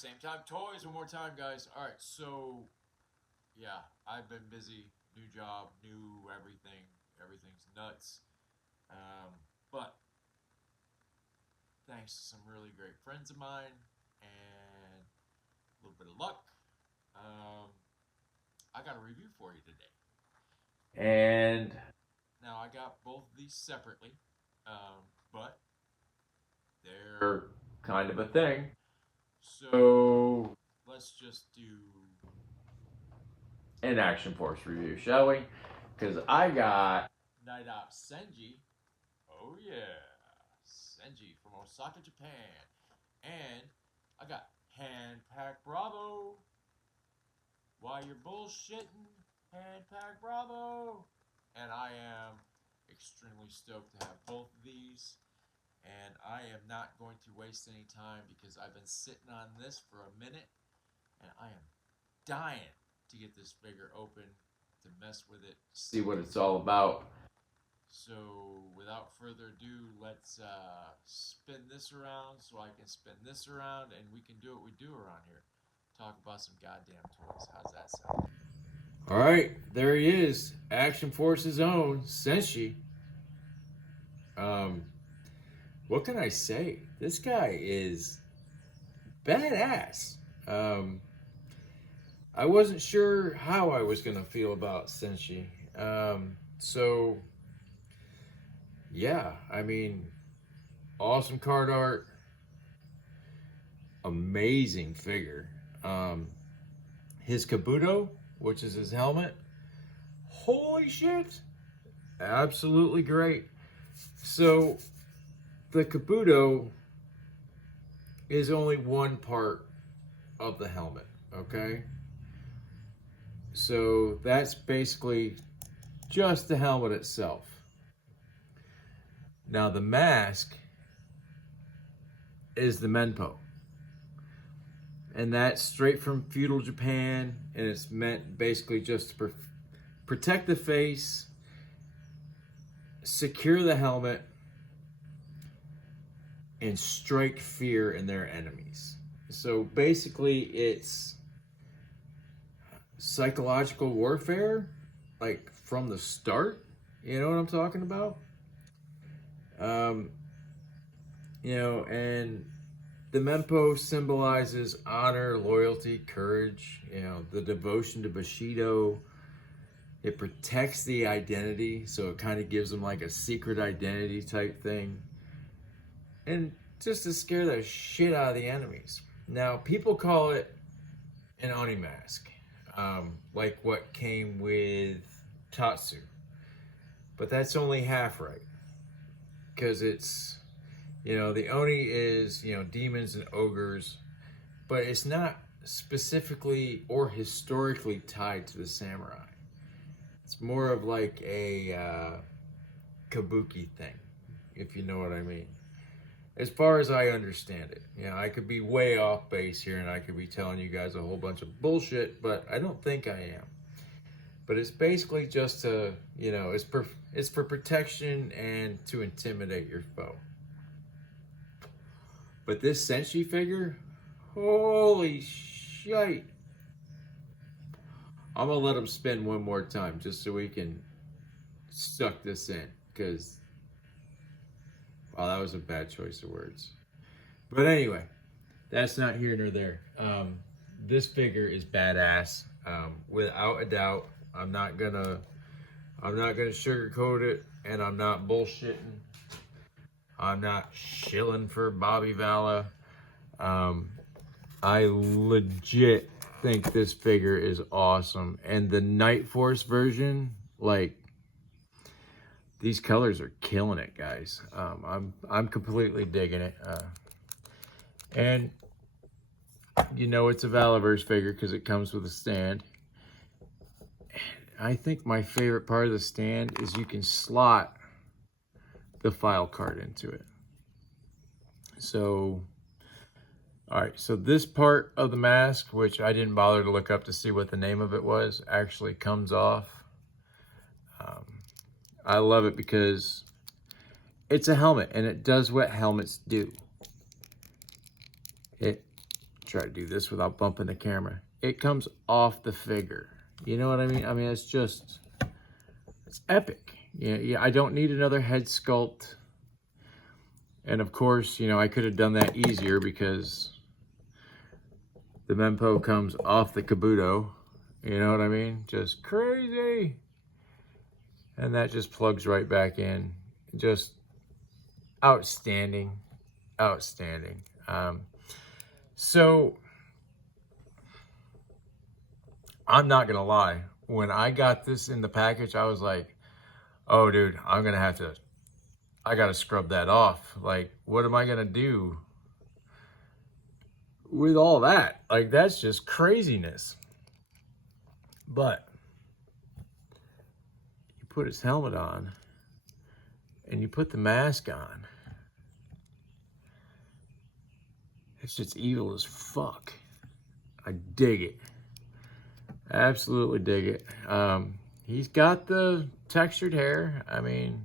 Same time toys one more time, guys. All right, so yeah, I've been busy. New job, new everything. Everything's nuts. Um, but thanks to some really great friends of mine and a little bit of luck, um, I got a review for you today. And now I got both of these separately, but they're kind of a thing. So let's just do an Action Force review, shall we? Because I got Night Out Senji. Oh yeah, Senji from Osaka, Japan. And I got Hand Pack Bravo. Why you're bullshitting, Hand Pack Bravo. And I am extremely stoked to have both of these. And I am not going to waste any time because I've been sitting on this for a minute and I am dying to get this figure open, to mess with it, see what it's all about. So without further ado, let's spin this around so I can spin this around and we can do what we do around here. Talk about some goddamn toys. How's that sound? All right, there he is, Action Force's own Senshi. What can I say? This guy is badass. I wasn't sure how I was gonna feel about Senshi. So yeah, I mean, awesome card art, amazing figure. His Kabuto, which is his helmet, holy shit, absolutely great. So the Kabuto is only one part of the helmet, okay? So that's basically just the helmet itself. Now the mask is the Menpo. And that's straight from feudal Japan, and it's meant basically just to protect the face, secure the helmet, and strike fear in their enemies. So basically it's psychological warfare, like from the start. You know what I'm talking about? And the Mempo symbolizes honor, loyalty, courage, the devotion to Bushido. It protects the identity, so it kind of gives them like a secret identity type thing. And just to scare the shit out of the enemies. Now, people call it an Oni mask, like what came with Tatsu. But that's only half right. Because it's, the Oni is, demons and ogres, but it's not specifically or historically tied to the samurai. It's more of like a kabuki thing, if you know what I mean. As far as I understand it. I could be way off base here and I could be telling you guys a whole bunch of bullshit, but I don't think I am. But it's basically just to, it's for protection and to intimidate your foe. But this Senshi figure, holy shite. I'm gonna let him spin one more time just so we can suck this in, because, wow, that was a bad choice of words. But anyway, that's not here nor there. This figure is badass, without a doubt. I'm not gonna sugarcoat it, and I'm not bullshitting. I'm not shilling for Bobby Vala. I legit think this figure is awesome. And the Night Force version, like, these colors are killing it, guys. I'm completely digging it. And it's a Valaverse figure because it comes with a stand. I think my favorite part of the stand is you can slot the file card into it. So, all right, so this part of the mask, which I didn't bother to look up to see what the name of it was, actually comes off. I love it because it's a helmet and it does what helmets do. It try to do this without bumping the camera. It comes off the figure. You know what I mean? I mean, it's just, it's epic. Yeah, I don't need another head sculpt. And of course, you know, I could have done that easier because the Mempo comes off the Kabuto. You know what I mean? Just crazy. And that just plugs right back in. Just outstanding, outstanding. So I'm not gonna lie. When I got this in the package, I was like, oh dude, I gotta scrub that off. Like, what am I gonna do with all that? Like, that's just craziness. But you put his helmet on and you put the mask on. It's just evil as fuck. I dig it. Absolutely dig it. He's got the textured hair. I mean,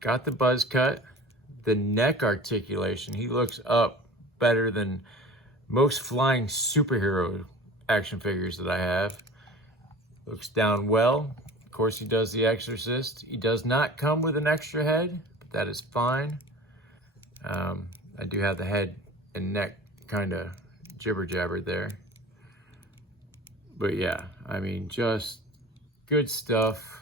got the buzz cut. The neck articulation. He looks up better than most flying superhero action figures that I have. Looks down well. Of course, he does the Exorcist. He does not come with an extra head, but that is fine. I do have the head and neck kind of jibber-jabbered there. But yeah, I mean, just good stuff.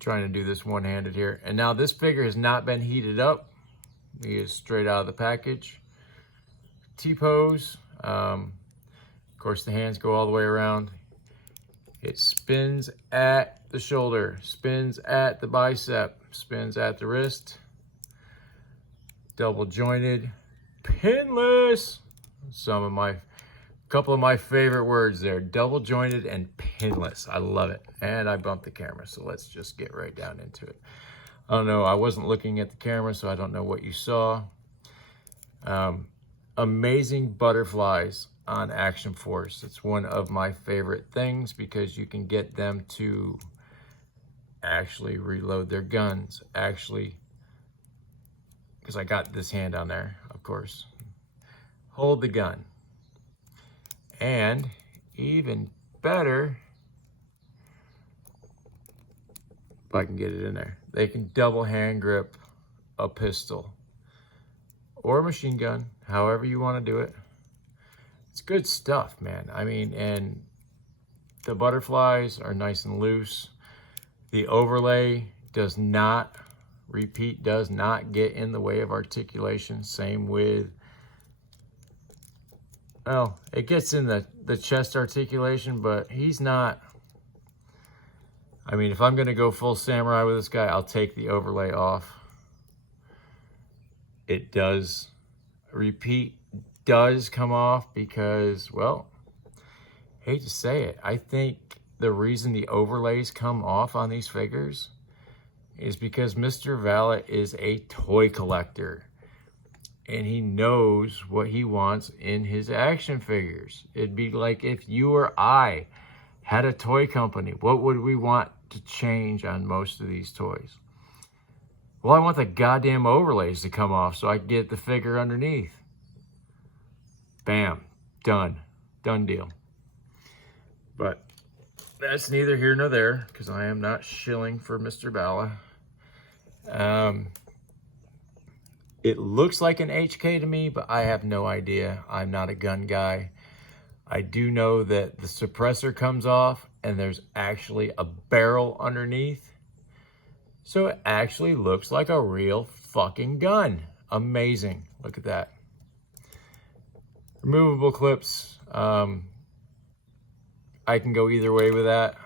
Trying to do this one-handed here. And now this figure has not been heated up. He is straight out of the package. T-pose. Of course, the hands go all the way around. It spins at the shoulder, spins at the bicep, spins at the wrist. Double jointed, pinless. Couple of my favorite words there. Double jointed and pinless. I love it. And I bumped the camera, so let's just get right down into it. I don't know. I wasn't looking at the camera, so I don't know what you saw. Amazing butterflies on Action Force. It's one of my favorite things because you can get them to actually reload their guns. Actually, because I got this hand on there, of course. Hold the gun. And even better, if I can get it in there, they can double hand grip a pistol or a machine gun, however you want to do it. It's good stuff, man. I mean, and the butterflies are nice and loose. The overlay does not get in the way of articulation. Same with, well, it gets in the chest articulation, but he's not. I mean, if I'm going to go full samurai with this guy, I'll take the overlay off. It does come off because, well, hate to say it, I think the reason the overlays come off on these figures is because Mr. Valet is a toy collector and he knows what he wants in his action figures. It'd be like if you or I had a toy company, what would we want to change on most of these toys? Well, I want the goddamn overlays to come off so I can get the figure underneath. Bam, done deal. But that's neither here nor there because I am not shilling for Mr. Bala. It looks like an HK to me, but I have no idea. I'm not a gun guy. I do know that the suppressor comes off and there's actually a barrel underneath. So it actually looks like a real fucking gun. Amazing. Look at that. Removable clips. I can go either way with that.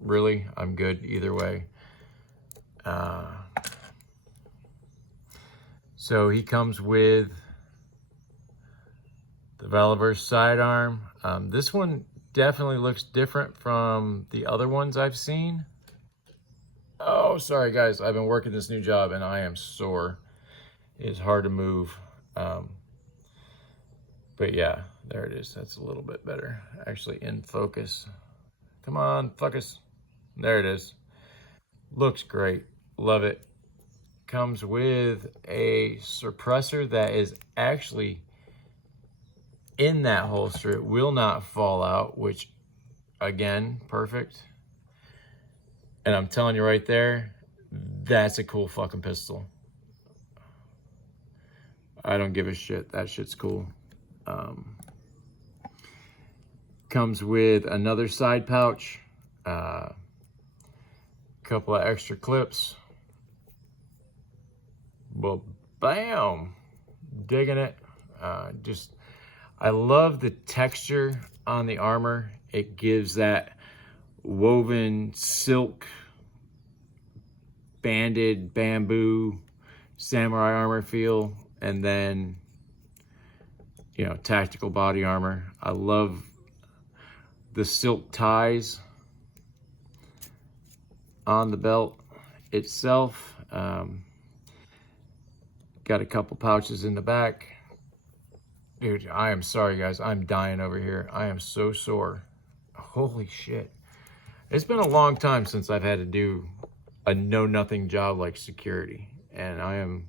Really, I'm good either way. So he comes with the Valaverse sidearm. This one definitely looks different from the other ones I've seen. Oh, sorry guys, I've been working this new job and I am sore. It's hard to move. But yeah, there it is. That's a little bit better. Actually in focus. Come on, focus. There it is. Looks great. Love it. comes with a suppressor that is actually in that holster. It will not fall out, which, again, perfect. And I'm telling you right there, that's a cool fucking pistol. I don't give a shit. That shit's cool. Comes with another side pouch, couple of extra clips. Well, bam, digging it. I love the texture on the armor. It gives that woven silk, banded bamboo samurai armor feel, and then, you know, tactical body armor. I love the silk ties on the belt itself. Got a couple pouches in the back. Dude, I am sorry, guys. I'm dying over here. I am so sore. Holy shit. It's been a long time since I've had to do a know-nothing job like security, and I am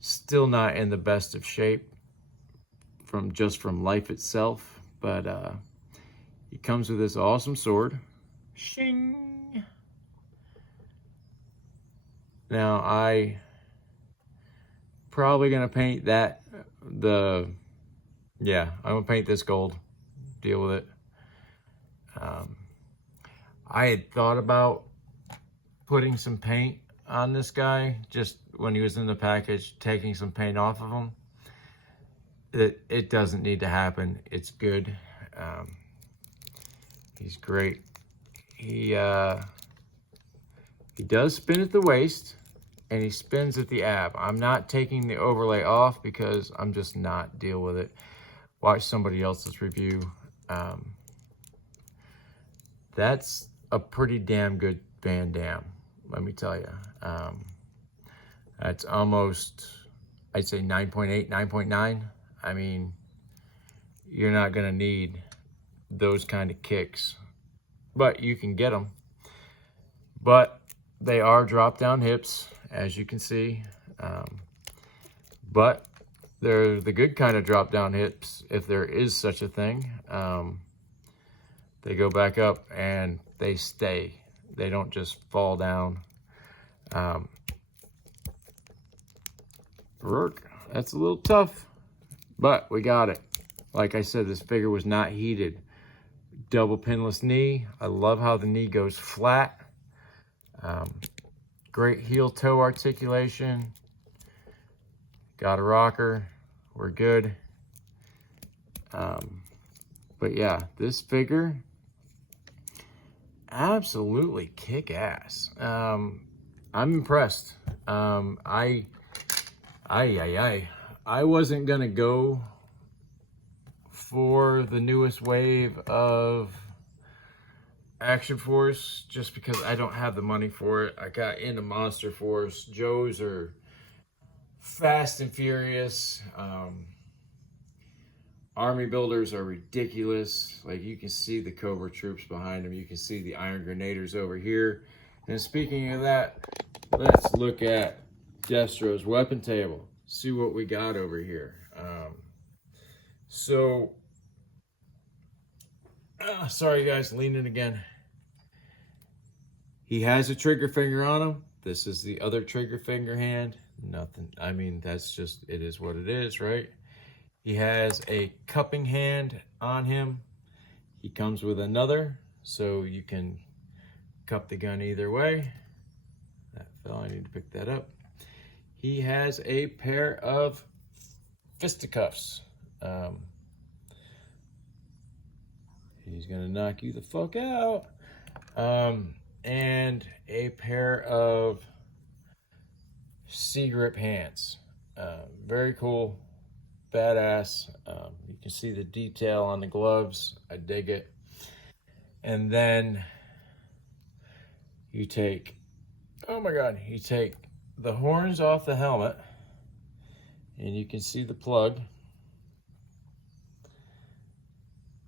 still not in the best of shape from life itself, but he comes with this awesome sword. Shing! Now, I probably gonna paint that, I'm gonna paint this gold, deal with it. I had thought about putting some paint on this guy, just when he was in the package, taking some paint off of him. It doesn't need to happen. It's good. He's great. He does spin at the waist, and he spins at the ab. I'm not taking the overlay off because I'm just not deal with it. Watch somebody else's review. That's a pretty damn good Van Damme, let me tell you. That's almost, I'd say 9.8, 9.9. I mean, you're not gonna need those kind of kicks, but you can get them. But they are drop down hips, as you can see. But they're the good kind of drop down hips, if there is such a thing. They go back up and they stay. They don't just fall down. Rourke, that's a little tough, but we got it. Like I said, this figure was not heated. Double pinless knee. I love how the knee goes flat. Great heel toe articulation. Got a rocker. We're good. But yeah, this figure, absolutely kick ass. I'm impressed. I wasn't gonna go for the newest wave of Action Force just because I don't have the money for it. I got into Monster Force. Joe's are fast and furious. Army builders are ridiculous. Like, you can see the Cobra troops behind them. You can see the Iron Grenadiers over here. And speaking of that, let's look at Destro's weapon table. See what we got over here. Sorry guys, leaning again. He has a trigger finger on him. This is the other trigger finger hand. Nothing, I mean, that's just, it is what it is, right? He has a cupping hand on him. He comes with another, so you can cup the gun either way. That fell, I need to pick that up. He has a pair of fisticuffs. He's gonna knock you the fuck out. And a pair of C-grip hands. Very cool. Badass. You can see the detail on the gloves. I dig it. And then you take, oh my God, you take the horns off the helmet and you can see the plug.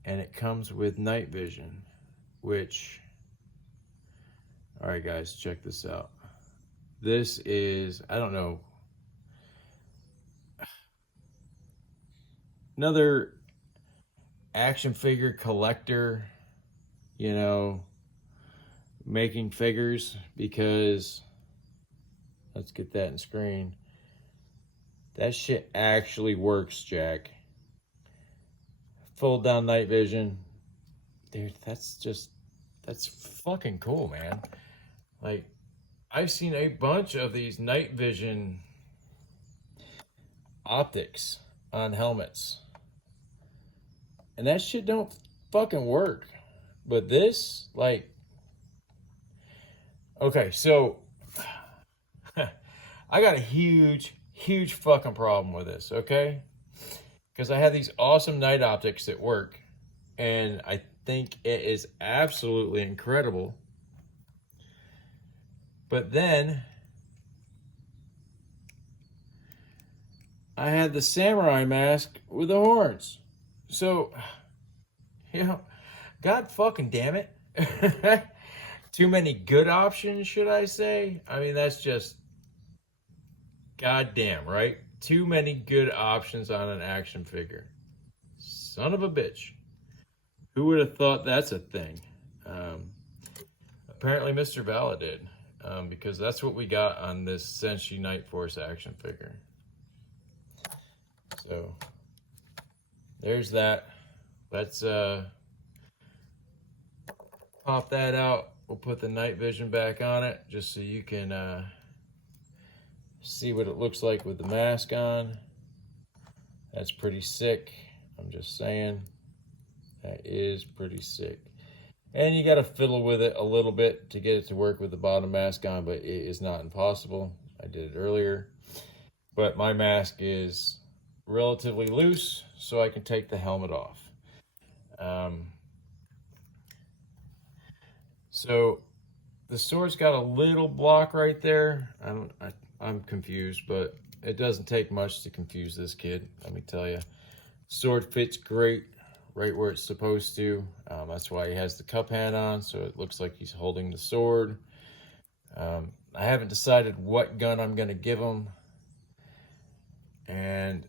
And it comes with night vision, which, all right guys, check this out. This is, I don't know, another action figure collector, you know, making figures, because let's get that in screen. That shit actually works, Jack. Fold down night vision. Dude, that's fucking cool, man. Like, I've seen a bunch of these night vision optics on helmets, and that shit don't fucking work. But this, like, okay, so I got a huge fucking problem with this, okay? Because I have these awesome night optics that work, and I think it is absolutely incredible. But then I had the samurai mask with the horns. So, you know, God fucking damn it. Too many good options, should I say? I mean, that's just goddamn, right? Too many good options on an action figure. Son of a bitch. Who would have thought that's a thing? Apparently Mr. Vala did, because that's what we got on this Senshi Night Force action figure. So, there's that. Let's pop that out. We'll put the night vision back on it, just so you can see what it looks like with the mask on. That's pretty sick. I'm just saying. That is pretty sick. And you got to fiddle with it a little bit to get it to work with the bottom mask on, but it is not impossible. I did it earlier. But my mask is relatively loose, so I can take the helmet off. So the sword's got a little block right there. I'm confused, but it doesn't take much to confuse this kid, let me tell you. Sword fits great right where it's supposed to. That's why he has the cup hand on, so it looks like he's holding the sword. I haven't decided what gun I'm going to give him. And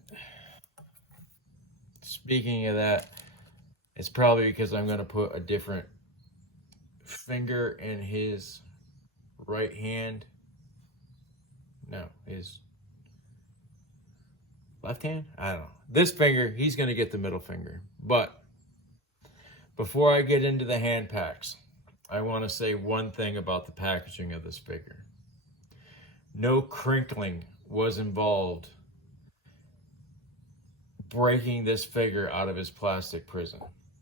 speaking of that, it's probably because I'm going to put a different finger in his right hand. No, his left hand? I don't know. This finger, he's going to get the middle finger. But before I get into the hand packs, I want to say one thing about the packaging of this figure. No crinkling was involved breaking this figure out of his plastic prison.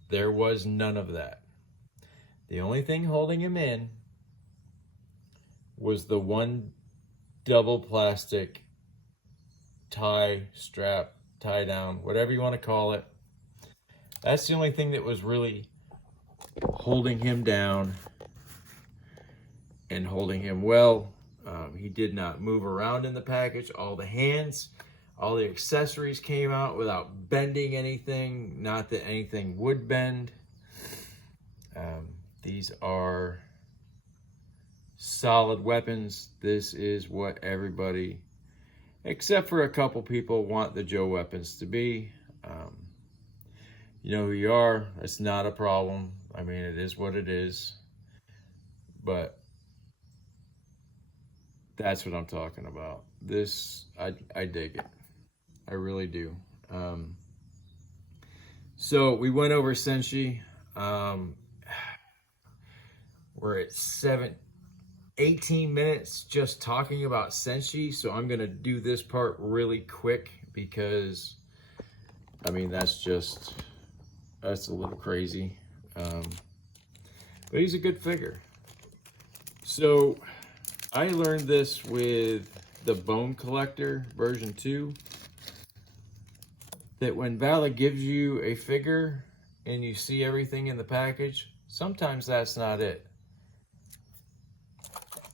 There was none of that. The only thing holding him in was the one double plastic tie, strap, tie down, whatever you want to call it. That's the only thing that was really holding him down and holding him well. He did not move around in the package. All the hands, all the accessories came out without bending anything. Not that anything would bend. These are solid weapons. This is what everybody, except for a couple people, want the Joe weapons to be. You know who you are. It's not a problem. I mean, it is what it is. But that's what I'm talking about. This, I dig it. I really do. So we went over Senshi. We're at 18 minutes just talking about Senshi. So I'm going to do this part really quick because, I mean, that's a little crazy. But he's a good figure. So I learned this with the Bone Collector version 2. That when Vala gives you a figure and you see everything in the package, sometimes that's not it.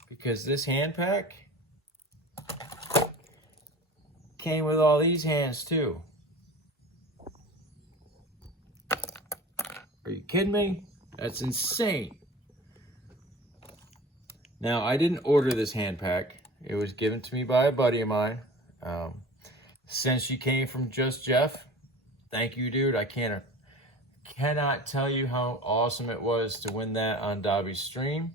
Because this hand pack came with all these hands too. Are you kidding me? That's insane. Now, I didn't order this hand pack. It was given to me by a buddy of mine. Senshi came from Just Jeff. Thank you, dude. I cannot tell you how awesome it was to win that on Dobby's stream.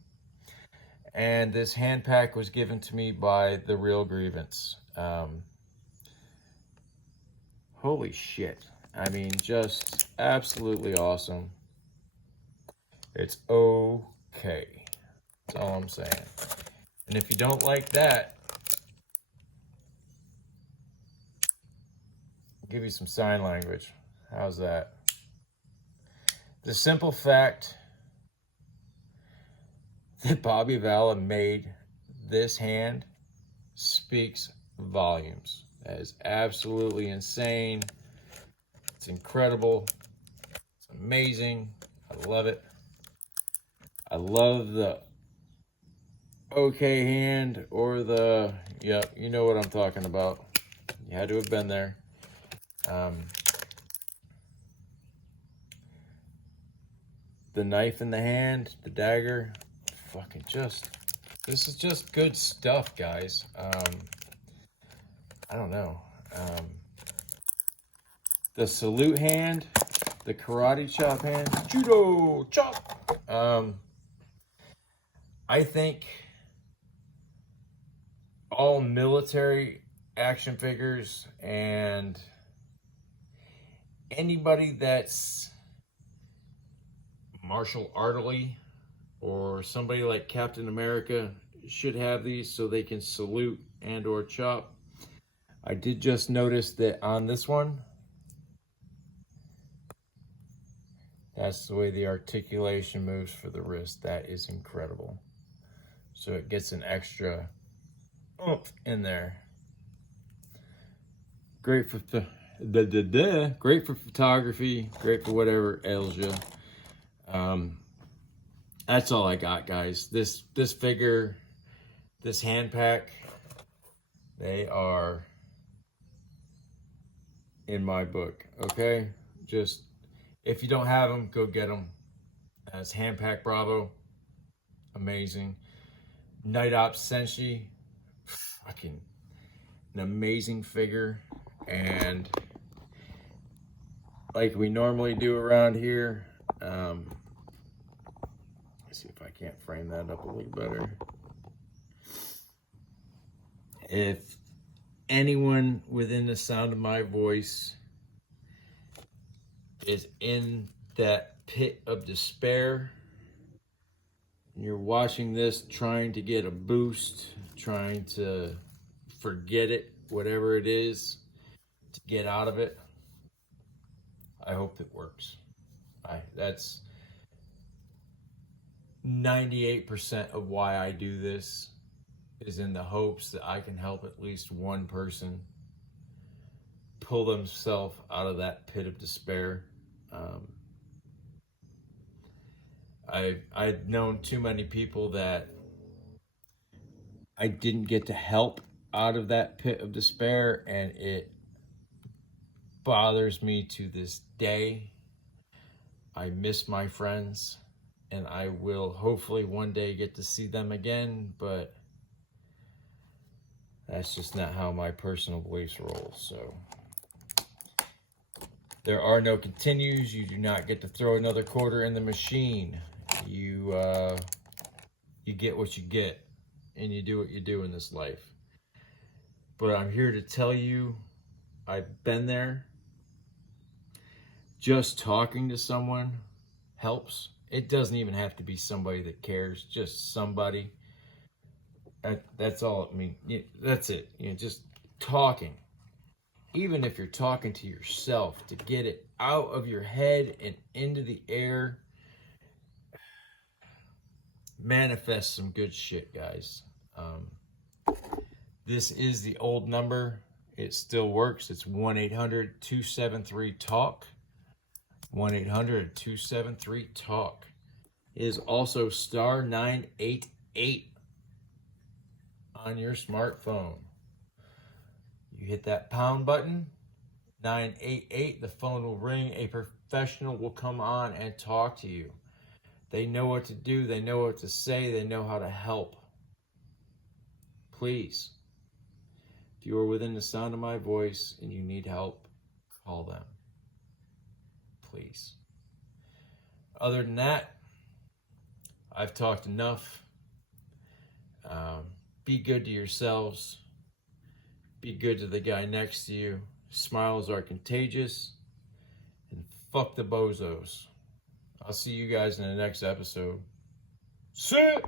And this hand pack was given to me by The Real Grievance. Holy shit. I mean, just absolutely awesome. It's okay. That's all I'm saying. And if you don't like that, I'll give you some sign language. How's that? The simple fact that Bobby Valla made this hand speaks volumes. That is absolutely insane. It's incredible. It's amazing. I love it. I love the okay hand, or the, yep, you know what I'm talking about. You had to have been there. The knife in the hand, the dagger, fucking just, this is just good stuff, guys. I don't know. The salute hand, the karate chop hand, judo chop. I think all military action figures and anybody that's martial artly or somebody like Captain America should have these so they can salute and or chop. I did just notice that on this one, that's the way the articulation moves for the wrist. That is incredible. So it gets an extra oomph in there. Great for great for photography, great for whatever ails you. That's all I got, guys. This figure, this hand pack, they are in my book. Okay, just if you don't have them, go get them. That's Hand Pack Bravo, amazing. Night Ops Senshi, fucking an amazing figure. And like we normally do around here, let's see if I can't frame that up a little better. If anyone within the sound of my voice is in that pit of despair, you're watching this trying to get a boost, trying to forget it, whatever it is, to get out of it, I hope it works. That's 98% of why I do this, is in the hopes that I can help at least one person pull themselves out of that pit of despair. I've known too many people that I didn't get to help out of that pit of despair, and it bothers me to this day. I miss my friends, and I will hopefully one day get to see them again, but that's just not how my personal beliefs roll. So there are no continues. You do not get to throw another quarter in the machine. You get what you get, and you do what you do in this life. But I'm here to tell you, I've been there. Just talking to someone helps. It doesn't even have to be somebody that cares, just somebody. That's all. I mean, that's it. Just talking. Even if you're talking to yourself, to get it out of your head and into the air, manifest some good shit, guys. This is the old number. It still works. It's 1-800-273-TALK. 1-800-273-TALK. It is also star 988 on your smartphone. You hit that pound button, 988, the phone will ring. A professional will come on and talk to you. They know what to do. They know what to say. They know how to help. please, if you are within the sound of my voice and you need help, call them. Please. Other than that, I've talked enough. Be good to yourselves. Be good to the guy next to you. Smiles are contagious. And fuck the bozos. I'll see you guys in the next episode. See ya!